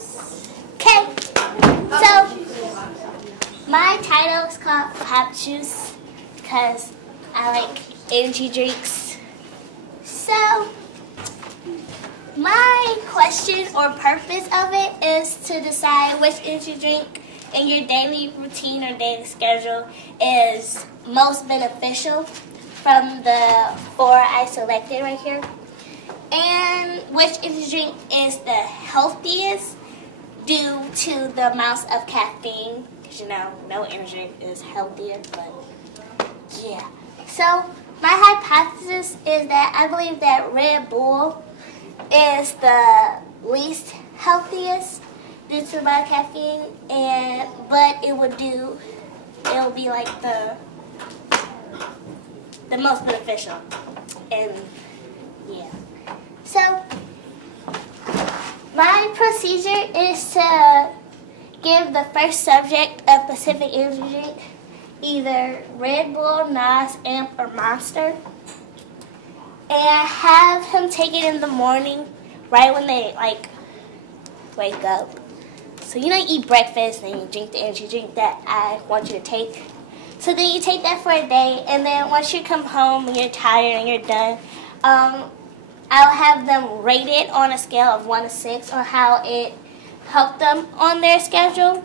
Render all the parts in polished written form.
Okay, so my title is called Pop Juice because I like energy drinks. So my question or purpose of it is to decide which energy drink in your daily routine or daily schedule is most beneficial from the 4 I selected right here. And which energy drink is the healthiest due to the amounts of caffeine. Because you know, no energy drink is healthier, but yeah. So my hypothesis is that I believe that Red Bull is the least healthiest due to the amount of caffeine, but it'll be like the most beneficial. And yeah. So my procedure is to give the first subject a Pacific energy drink, either Red Bull, NOS, AMP, or Monster, and have him take it in the morning, right when they wake up. So you eat breakfast and you drink the energy drink that I want you to take. So then you take that for a day, and then once you come home and you're tired and you're done, I'll have them rate it on a scale of 1 to 6 on how it helped them on their schedule.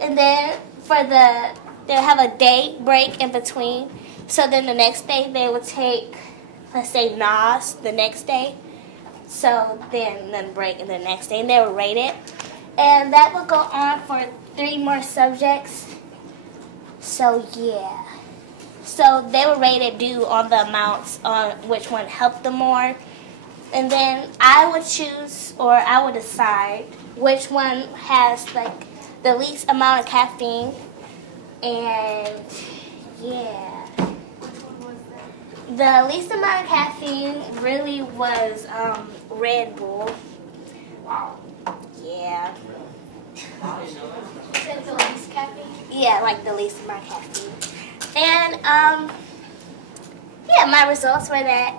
And then they'll have a day break in between. So then the next day they would take, let's say, NOS the next day. So then break and the next day, and they would rate it. And that would go on for 3 more subjects. So yeah. So they would rate it due on the amounts on which one helped them more. And then I would choose, or I would decide which one has the least amount of caffeine. And yeah. The least amount of caffeine really was Red Bull. Yeah. Is it the least caffeine? Yeah, like the least amount of caffeine. And yeah, my results were that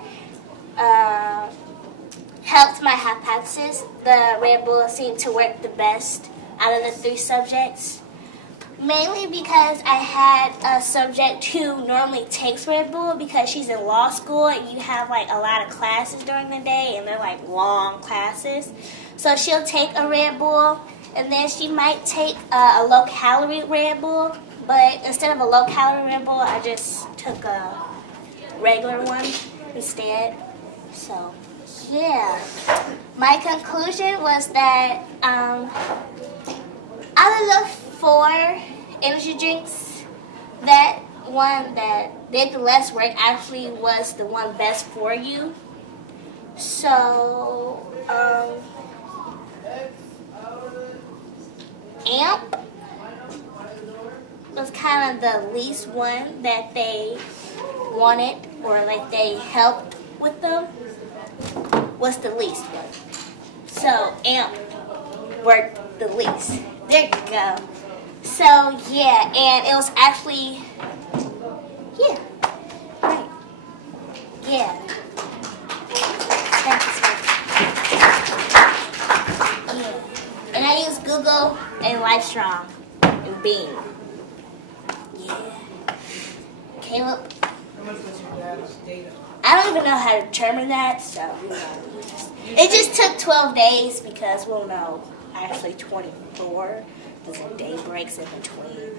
helped my hypothesis. The Red Bull seemed to work the best out of the 3 subjects. Mainly because I had a subject who normally takes Red Bull because she's in law school and you have a lot of classes during the day and they're long classes. So she'll take a Red Bull and then she might take a low-calorie Red Bull, but instead of a low-calorie Red Bull, I just took a regular one instead. So yeah, my conclusion was that out of the 4 energy drinks, that one that did the less work actually was the one best for you. So AMP was kind of the least one that they wanted, or they helped with them, was the least one. So AMP worked the least. There you go. So yeah, and it was actually, yeah, right, yeah. Yeah. And I use Google and Livestrong and Bing. Yeah. Caleb. I don't even know how to determine that, so it just took 12 days because we'll know actually 24 because a day breaks in between.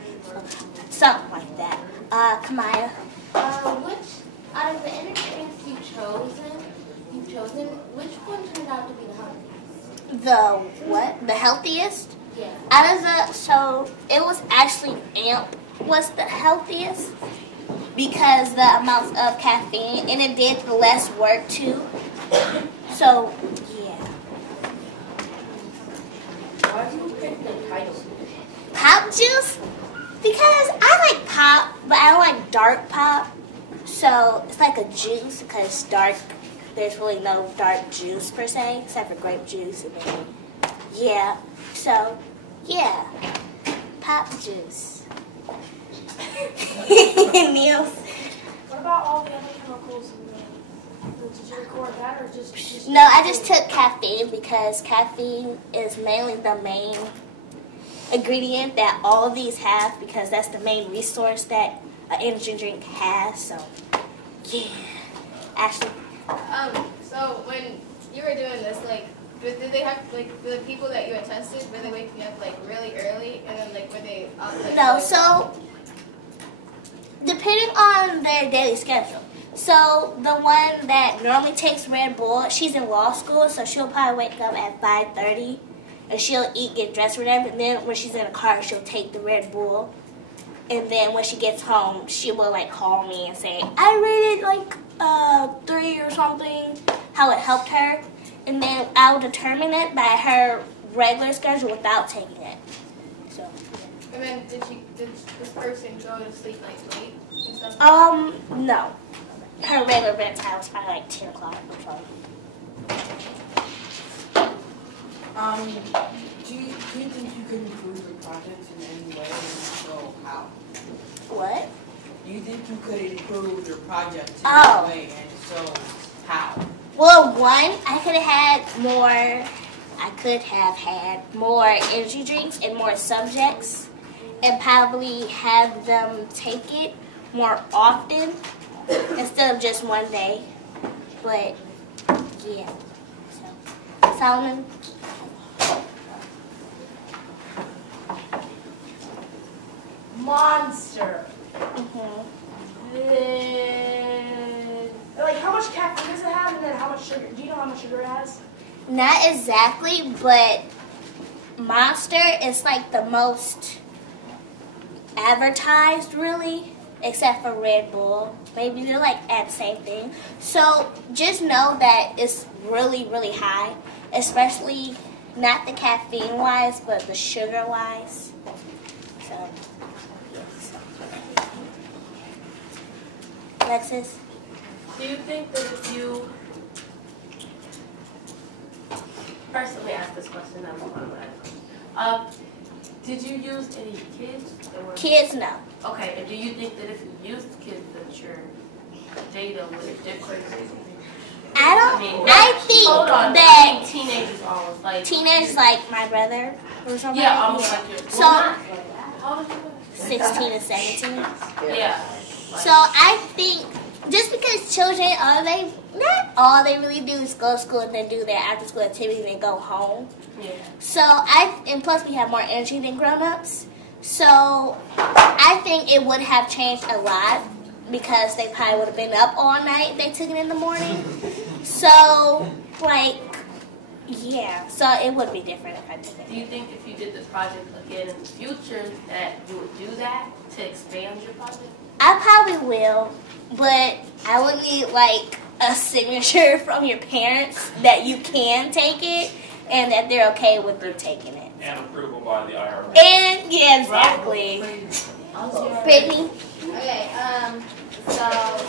Something like that. Kamaya. Which out of the energy drinks you've chosen, which one turned out to be the healthiest? The what? The healthiest? Yeah. So it was actually AMP was the healthiest because the amounts of caffeine, and it did the less work too. So yeah. Why did you pick the title? Pop juice? Because I like pop, but I don't like dark pop. So it's like a juice because it's dark. There's really no dark juice per se, except for grape juice. And then, yeah. So yeah, pop juice. Niels. What about all the other chemicals in the Did you record that or just No, I just took caffeine because caffeine is mainly the main ingredient that all of these have because that's the main resource that an energy drink has. So, yeah. Ashley. So when you were doing this, like, did they have, like, the people that you had tested, were they waking up, like, really early? And then, like, were they up, like... No, so, depending on their daily schedule. So, the one that normally takes Red Bull, she's in law school, so she'll probably wake up at 5:30. And she'll eat, get dressed, whatever. And then when she's in the car, she'll take the Red Bull. And then when she gets home, she will, like, call me and say, I rated, like, 3 or something, how it helped her. And then I'll determine it by her regular schedule without taking it. So. And then did this person go to sleep, like, late and stuff? No. Her regular bedtime was probably, like, 10 o'clock or something. Do you think you could improve your projects in any way, and so how? What? Do you think you could improve your projects in Oh. any way, and so how? Well, one, I could have had more energy drinks and more subjects and probably have them take it more often instead of just one day. But, yeah. So, Solomon? Monster? Mm-hmm. Like, how much caffeine does it have, and then how much sugar? Do you know how much sugar it has? Not exactly, but Monster is like the most advertised, really, except for Red Bull. Maybe they're like at the same thing. So just know that it's really, really high, especially not the caffeine wise, but the sugar wise. So, yes. Alexis? Do you think that if you... First, let me ask this question, then we'll go on. Did you use any kids? Kids, no. Okay, and do you think that if you used kids that your data would differ? I think hold on, that teenagers almost like... teenagers like my brother or something. Yeah, almost like your... So, Well, 16 and 17. yeah. So I think just because children, not all they really do is go to school and then do their after school activities and then go home. Yeah. So and plus we have more energy than grown-ups. So I think it would have changed a lot because they probably would have been up all night if they took it in the morning. So, like, yeah. So it would be different if I did it. Do you think if you did this project again in the future that you would do that to expand your project? I probably will, but I would need, like, a signature from your parents that you can take it and that they're okay with you taking it. And approval by the IRS. And, yeah, exactly. Brittany? Okay, so,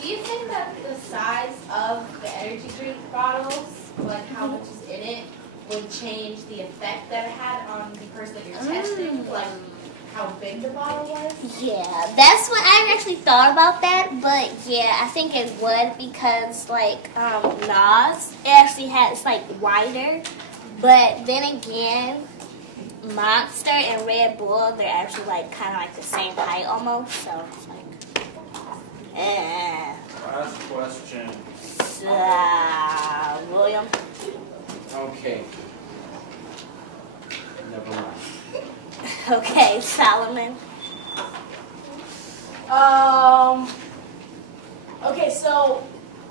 do you think that the size of the energy drink bottles, like how much is in it, would change the effect that it had on the person that you're testing? Like, how big the bottle was? Yeah, that's what I actually thought about that, but yeah, I think it would because, like, Nas, it actually it's, like, wider, but then again, Monster and Red Bull, they're actually, like, kind of like the same height almost, so it's like, Last question. William? Okay. Never mind. Okay, Solomon? Okay, so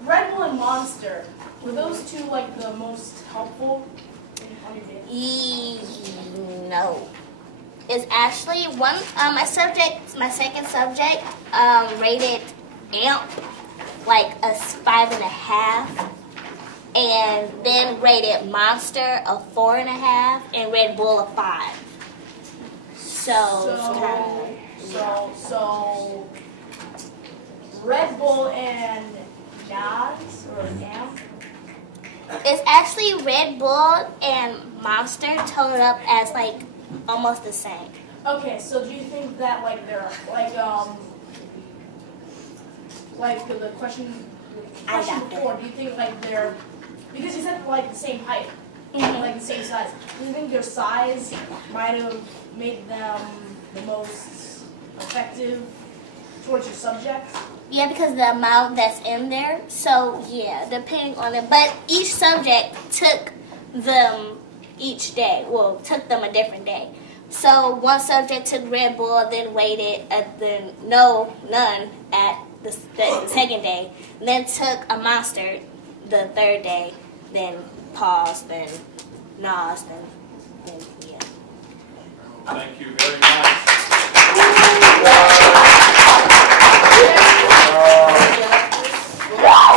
Red Bull and Monster, were those two like the most helpful on your day? No. It's actually my second subject, rated AMP, like a 5.5, and then rated Monster a 4.5, and Red Bull a 5. So Red Bull and Nas or Amp? It's actually Red Bull and Monster totaled up as like almost the same. Okay, so do you think that like they're like like the question I got before, do you think like they're, because you said like the same height, like the same size, do you think their size might have made them the most effective towards your subject? Yeah, because the amount that's in there. So yeah, depending on it. But each subject took them each day. Well, took them a different day. So one subject took Red Bull, then waited, then none at the second day. Then took a Monster the third day. Then paused, then Nas, then yeah. Thank you very much.